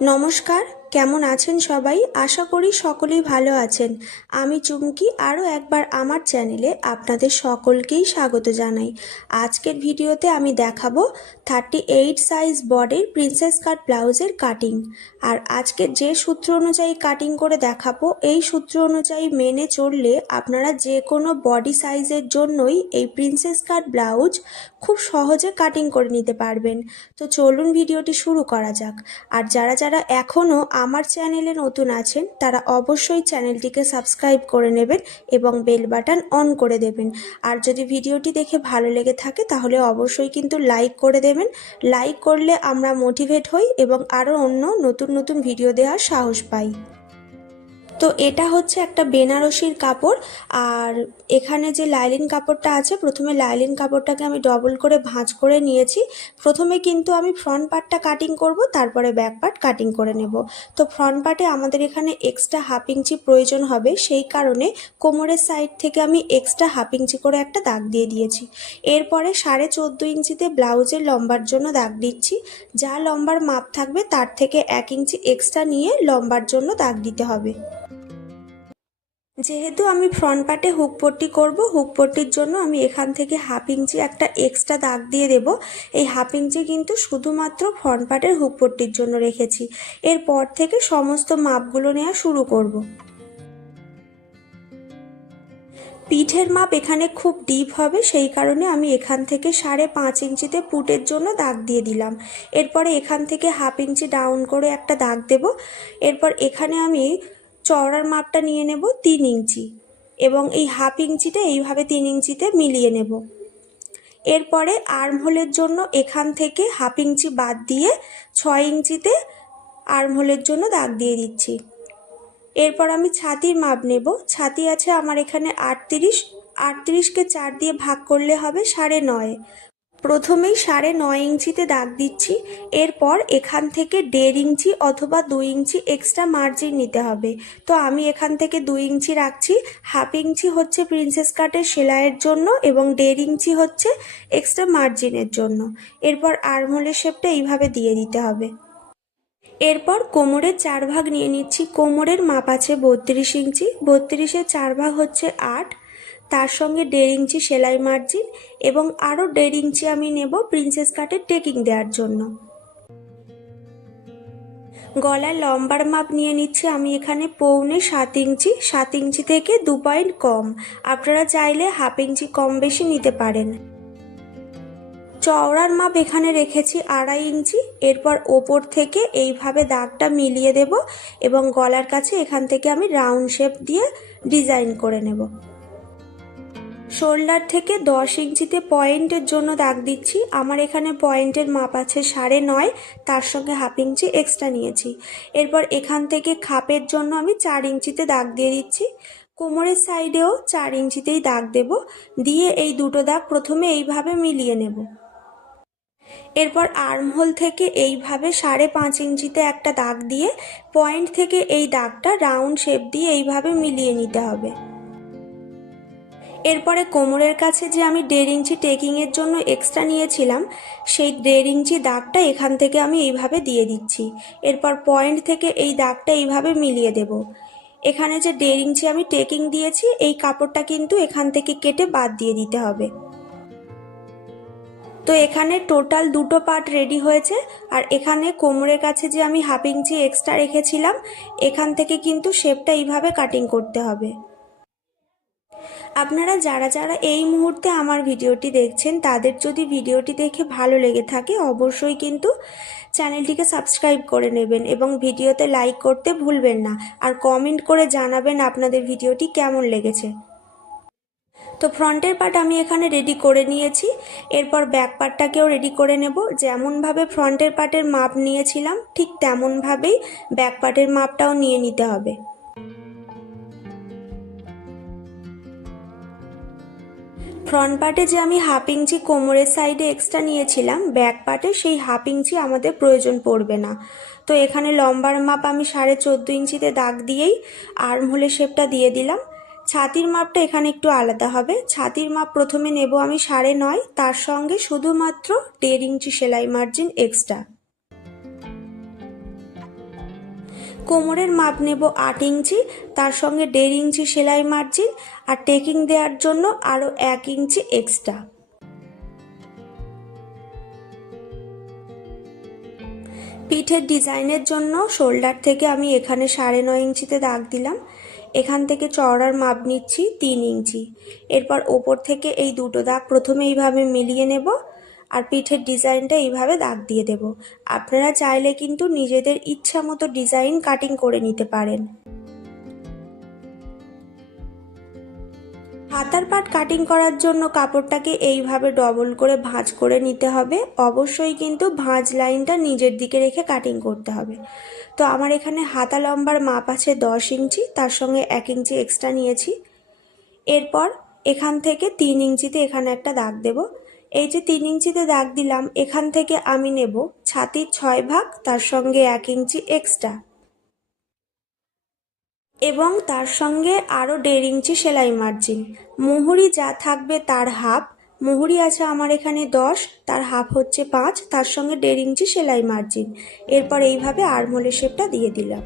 নমস্কার, কেমন আছেন সবাই? আশা করি সকলেই ভালো আছেন। আমি চুমকি আরও একবার আমার চ্যানেলে আপনাদের সকলকেই স্বাগত জানাই। আজকের ভিডিওতে আমি দেখাবো 38 সাইজ বডির প্রিন্সেস কাট ব্লাউজের কাটিং। আর আজকে যে সূত্র অনুযায়ী কাটিং করে দেখাবো, এই সূত্র অনুযায়ী মেনে চললে আপনারা যে কোনো বডি সাইজের জন্যই এই প্রিন্সেস কাট ব্লাউজ খুব সহজে কাটিং করে নিতে পারবেন। তো চলুন ভিডিওটি শুরু করা যাক। আর যারা যারা এখনও আমার চ্যানেলে নতুন আছেন তারা অবশ্যই চ্যানেলটিকে সাবস্ক্রাইব করে নেবেন এবং বেল বাটন অন করে দেবেন। আর যদি ভিডিওটি দেখে ভালো লেগে থাকে তাহলে অবশ্যই কিন্তু লাইক করে দেবেন। লাইক করলে আমরা মোটিভেট হই এবং আরও অন্য নতুন নতুন ভিডিও দেওয়ার সাহস পাই। তো এটা হচ্ছে একটা বেনারসির কাপড়। আর এখানে যে লাইলিন কাপড়টা আছে, প্রথমে লাইলিন কাপড়টাকে আমি ডবল করে ভাঁজ করে নিয়েছি। প্রথমে কিন্তু আমি ফ্রন্ট পার্টটা কাটিং করব, তারপরে ব্যাক পার্ট কাটিং করে নেব। তো ফ্রন্ট পার্টে আমাদের এখানে এক্সট্রা হাফ ইঞ্চি প্রয়োজন হবে, সেই কারণে কোমরের সাইড থেকে আমি এক্সট্রা হাফ ইঞ্চি করে একটা দাগ দিয়ে দিয়েছি। এরপরে 14.5 ইঞ্চিতে ব্লাউজের লম্বার জন্য দাগ দিচ্ছি। যা লম্বার মাপ থাকবে তার থেকে 1 ইঞ্চি এক্সট্রা নিয়ে লম্বার জন্য দাগ দিতে হবে। যেহেতু আমি ফ্রন্ট পার্টে হুক পট্টি করব, হুক পট্টির জন্য আমি এখান থেকে হাফ ইঞ্চি একটা এক্সট্রা দাগ দিয়ে দেব। এই হাফ ইঞ্চি কিন্তু শুধুমাত্র ফ্রন্ট পার্টের হুক পট্টির জন্য রেখেছি। এরপর থেকে সমস্ত মাপগুলো নেওয়া শুরু করব। পিঠের মাপ এখানে খুব ডিপ হবে, সেই কারণে আমি এখান থেকে 5.5 ইঞ্চিতে পুটের জন্য দাগ দিয়ে দিলাম। এরপরে এখান থেকে হাফ ইঞ্চি ডাউন করে একটা দাগ দেব। এরপর এখানে আমি চওড়ার মাপটা নিয়ে নেব 3 ইঞ্চি এবং এই হাফ ইঞ্চিটা এইভাবে 3 ইঞ্চিতে মিলিয়ে নেব। এরপরে আর্মহোলের জন্য এখান থেকে হাফ ইঞ্চি বাদ দিয়ে 6 ইঞ্চিতে আর্মহোলের জন্য দাগ দিয়ে দিচ্ছি। এরপর আমি ছাতির মাপ নেব। ছাতি আছে আমার এখানে 38, 38কে 4 দিয়ে ভাগ করলে হবে 9.5। প্রথমেই 9.5 ইঞ্চিতে দাগ দিচ্ছি। এরপর এখান থেকে 1.5 ইঞ্চি অথবা 2 ইঞ্চি এক্সট্রা মার্জিন নিতে হবে। তো আমি এখান থেকে 2 ইঞ্চি রাখছি। হাফ ইঞ্চি হচ্ছে প্রিন্সেস কাটের সেলাইয়ের জন্য এবং 1.5 ইঞ্চি হচ্ছে এক্সট্রা মার্জিনের জন্য। এরপর আর্মহোলের শেপটা এইভাবে দিয়ে দিতে হবে। এরপর কোমরের 4 ভাগ নিয়ে নিচ্ছি। কোমরের মাপ আছে 32 ইঞ্চি, 32-এর 4 ভাগ হচ্ছে 8। তার সঙ্গে 1.5 ইঞ্চি সেলাই মার্জিন এবং আরও 1.5 ইঞ্চি আমি নেব প্রিন্সেস কাটের টেকিং দেওয়ার জন্য। গলার লম্বার মাপ নিয়ে নিচ্ছি আমি এখানে 7.25 ইঞ্চি, 7 ইঞ্চি থেকে 2 পয়েন্ট কম। আপনারা চাইলে হাফ ইঞ্চি কম বেশি নিতে পারেন। চওড়ার মাপ এখানে রেখেছি 2.5 ইঞ্চি। এরপর ওপর থেকে এইভাবে দাগটা মিলিয়ে দেব এবং গলার কাছে এখান থেকে আমি রাউন্ড শেপ দিয়ে ডিজাইন করে নেব। শোল্ডার থেকে 10 ইঞ্চিতে পয়েন্টের জন্য দাগ দিচ্ছি। আমার এখানে পয়েন্টের মাপ আছে 9.5, তার সঙ্গে হাফ ইঞ্চি এক্সট্রা নিয়েছি। এরপর এখান থেকে খাপের জন্য আমি 4 ইঞ্চিতে দাগ দিয়ে দিচ্ছি। কোমরের সাইডেও 4 ইঞ্চিতেই দাগ দেব। দিয়ে এই দুটো দাগ প্রথমে এইভাবে মিলিয়ে নেব। এরপর আর্মহোল থেকে এইভাবে 5.5 ইঞ্চিতে একটা দাগ দিয়ে পয়েন্ট থেকে এই দাগটা রাউন্ড শেপ দিয়ে এইভাবে মিলিয়ে নিতে হবে। এরপরে কোমরের কাছে যে আমি 1.5 ইঞ্চি টেকিংয়ের জন্য এক্সট্রা নিয়েছিলাম, সেই 1.5 ইঞ্চি দাগটা এখান থেকে আমি এইভাবে দিয়ে দিচ্ছি। এরপর পয়েন্ট থেকে এই দাগটা এইভাবে মিলিয়ে দেব। এখানে যে 1.5 ইঞ্চি আমি টেকিং দিয়েছি, এই কাপড়টা কিন্তু এখান থেকে কেটে বাদ দিয়ে দিতে হবে। তো এখানে টোটাল দুটো পার্ট রেডি হয়েছে। আর এখানে কোমরের কাছে যে আমি হাফ ইঞ্চি এক্সট্রা রেখেছিলাম, এখান থেকে কিন্তু শেপটা এইভাবে কাটিং করতে হবে। আপনারা যারা যারা এই মুহূর্তে আমার ভিডিওটি দেখছেন, তাদের যদি ভিডিওটি দেখে ভালো লেগে থাকে অবশ্যই কিন্তু চ্যানেলটিকে সাবস্ক্রাইব করে নেবেন এবং ভিডিওতে লাইক করতে ভুলবেন না। আর কমেন্ট করে জানাবেন আপনাদের ভিডিওটি কেমন লেগেছে। তো ফ্রন্টের পার্ট আমি এখানে রেডি করে নিয়েছি। এরপর ব্যাক পার্টটাকেও রেডি করে নেব। যেমনভাবে ফ্রন্টের পার্টের মাপ নিয়েছিলাম ঠিক তেমনভাবেই ব্যাক পার্টের মাপটাও নিয়ে নিতে হবে। ফ্রন্ট পার্টে যে আমি হাফ ইঞ্চি কোমরের সাইডে এক্সট্রা নিয়েছিলাম, ব্যাক পার্টে সেই হাফ ইঞ্চি আমাদের প্রয়োজন পড়বে না। তো এখানে লম্বার মাপ আমি 14.5 ইঞ্চিতে দাগ দিয়েই আর্মহোলের শেপটা দিয়ে দিলাম। ছাতির মাপটা এখানে একটু আলাদা হবে। ছাতির মাপ প্রথমে নেব আমি 9.5, তার সঙ্গে শুধুমাত্র 1.5 ইঞ্চি সেলাই মার্জিন এক্সট্রা। কোমরের মাপ নেব 8 ইঞ্চি, তার সঙ্গে 1.5 ইঞ্চি সেলাই মার্জিন আর টেকিং দেওয়ার জন্য আরও 1 ইঞ্চি এক্সট্রা। পিঠের ডিজাইনের জন্য শোল্ডার থেকে আমি এখানে 9.5 ইঞ্চিতে দাগ দিলাম। এখান থেকে চওড়ার মাপ নিচ্ছি 3 ইঞ্চি। এরপর ওপর থেকে এই দুটো দাগ প্রথমে এইভাবে মিলিয়ে নেব আর পিঠের ডিজাইনটা এইভাবে দাগ দিয়ে দেব। আপনারা চাইলে কিন্তু নিজেদের ইচ্ছা মতো ডিজাইন কাটিং করে নিতে পারেন। হাতার পাট কাটিং করার জন্য কাপড়টাকে এইভাবে ডবল করে ভাঁজ করে নিতে হবে। অবশ্যই কিন্তু ভাঁজ লাইনটা নিজের দিকে রেখে কাটিং করতে হবে। তো আমার এখানে হাতা লম্বার মাপ আছে 10 ইঞ্চি, তার সঙ্গে 1 ইঞ্চি এক্সট্রা নিয়েছি। এরপর এখান থেকে 3 ইঞ্চিতে এখানে একটা দাগ দেব। এই যে 3 ইঞ্চিতে দাগ দিলাম, এখান থেকে আমি নেব ছাতির 6 ভাগ, তার সঙ্গে 1 ইঞ্চি এক্সট্রা এবং তার সঙ্গে আরও 1.5 ইঞ্চি সেলাই মার্জিন। মুহুরি যা থাকবে তার হাফ। মুহুরি আছে আমার এখানে 10, তার হাফ হচ্ছে 5, তার সঙ্গে 1.5 ইঞ্চি সেলাই মার্জিন। এরপর এইভাবে আর্মহোলের শেপটা দিয়ে দিলাম।